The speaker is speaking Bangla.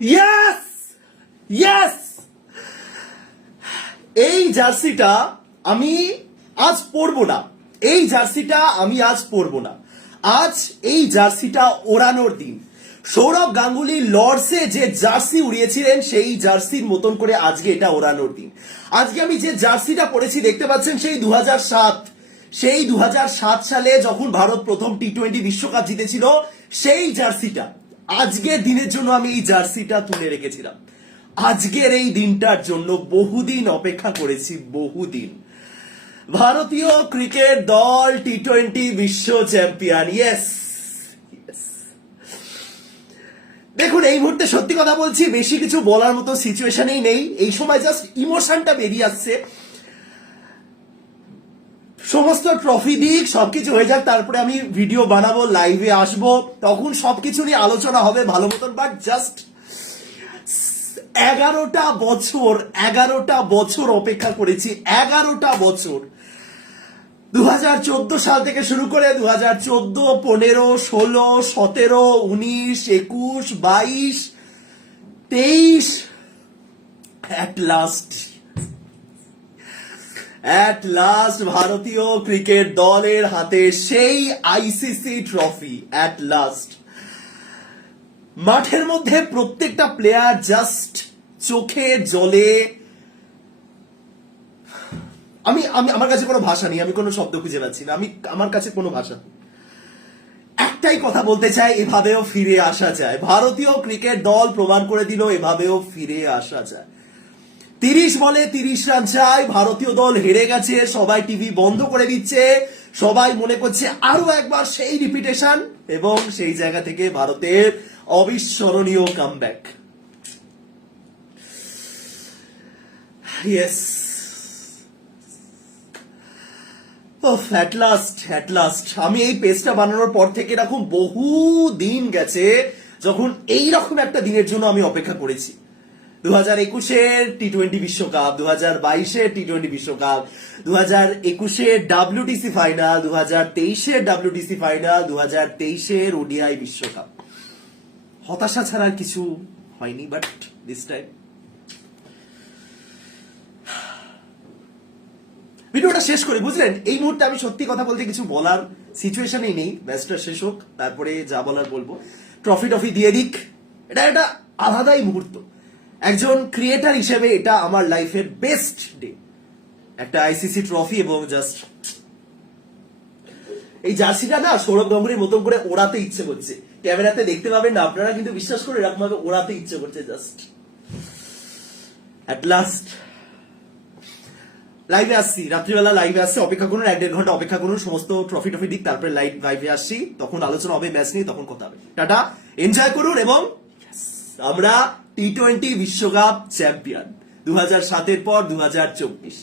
ইয়েস ইয়েস এই জার্সিটা আমি আজ পরবো না। এই জার্সিটা আমি আজ পরবো না। আজ এই জার্সিটা ওড়ানোর দিন। সৌরভ গাঙ্গুলি লর্ডসে যে জার্সি উড়িয়েছিলেন, সেই জার্সির মতন করে আজকে এটা ওড়ানোর দিন। আজকে আমি যে জার্সিটা পরেছি, দেখতে পাচ্ছেন সেই দু হাজার সাত। সেই দু হাজার সাত সালে যখন ভারত প্রথম টি টোয়েন্টি বিশ্বকাপ জিতেছিল, সেই জার্সিটা। আজকের দিনের জন্য আমি এই জার্সিটা তুলে রেখেছিলাম। আজকের এই দিনটার জন্য বহুদিন অপেক্ষা করেছি, বহুদিন। ভারতীয় ক্রিকেট দল টি টোয়েন্টি বিশ্ব চ্যাম্পিয়ন ইয়েস দেখুন, এই মুহূর্তে সত্যি কথা বলছি, বেশি কিছু বলার মতো সিচুয়েশনেই নেই। এই সময় জাস্ট ইমোশনটা বেরিয়ে আসছে। সমস্ত ট্রফি দিক, সবকিছু হয়ে যাক, তারপরে আমি ভিডিও বানাবো লাইভে আসব। তখন সবকিছু নিয়ে আলোচনা হবে ভালো মতন বাট জাস্ট এগারোটা বছর এগারোটা বছর অপেক্ষা করেছি, এগারোটা বছর। দু হাজার চোদ্দ সাল থেকে শুরু করে দু হাজার চোদ্দ, পনেরো, ষোলো, সতেরো, উনিশ, একুশ, বাইশ, তেইশ অ্যাট লাস্ট অ্যাট লাস্ট ভারতীয় ক্রিকেট দলের হাতে সেই আইসিসি ট্রফি অ্যাট লাস্ট মাঠের মধ্যে প্রত্যেকটা প্লেয়ার জাস্ট চোখে জলে। আমি আমি, আমার কাছে কোনো ভাষা নেই, আমি কোনো শব্দ খুঁজে পাচ্ছি না। আমি, আমার কাছে কোনো ভাষা। একটাই কথা বলতে চাই, এভাবেও ফিরে আসা যায়। ভারতীয় ক্রিকেট দল প্রমাণ করে দিল, এভাবেও ফিরে আসা যায়। তিরিশ বলে তিরিশ রান চাই, ভারতীয় দল হেরে গেছে, সবাই টিভি বন্ধ করে দিচ্ছে, সবাই মনে করছে আরও একবার সেই রিপিটেশন এবং সেই জায়গা থেকে ভারতের অবিস্মরণীয় কামব্যাক ইয়েস লাস্ট আমি এই পেজটা বানানোর পর থেকে এরকম বহু দিন গেছে, যখন এইরকম একটা দিনের জন্য আমি অপেক্ষা করেছি। দু হাজার একুশের টি টোয়েন্টি বিশ্বকাপ দু হাজার বাইশের টি টোয়েন্টি বিশ্বকাপ দু হাজার একুশের ডাব্লিউটিসি ফাইনাল দু হাজার তেইশের ডাব্লিউটিসি ফাইনাল দু হাজার তেইশের ওডিআই বিশ্বকাপ। হতাশা ছাড়া আর কিছু হয়নি বাট দিস টাইম ভিডিওটা শেষ করি, বুঝলেন? এই মুহূর্তে আমি সত্যি কথা বলতে কিছু বলার সিচুয়েশনেই নেই। ম্যাচটা শেষ হোক, তারপরে যা বলার বলব। ট্রফি টফি দিয়ে দিক। এটা একটা আলাদাই মুহূর্ত। একজন ক্রিয়েটার হিসেবে এটা আমার লাইফের বেস্ট ডে একটা আইসিসি ট্রফি এবং জাস্ট এই জার্সিটা না সৌরভ গাঙ্গুলির মতন করে ওড়াতে ইচ্ছে করছে। ক্যামেরাতে দেখতে পাবেন না, আপনারা কিন্তু বিশ্বাস করে এরকম ভাবে ওড়াতে ইচ্ছে করছে জাস্ট অ্যাট লাস্ট লাইভে আসছি, রাত্রিবেলা লাইভে আসছি, অপেক্ষা করুন, এক দেড় ঘণ্টা অপেক্ষা করুন, সমস্ত ট্রফি ট্রফি দিক, তারপরে লাইভ লাইভে আসছি, তখন আলোচনা হবে ম্যাচ নিয়ে, তখন কথা হবে। টাটা এনজয় করুন এবং আমরা টি টোয়েন্টি বিশ্বকাপ চ্যাম্পিয়ন দু হাজার সাতের পর দু হাজার চব্বিশ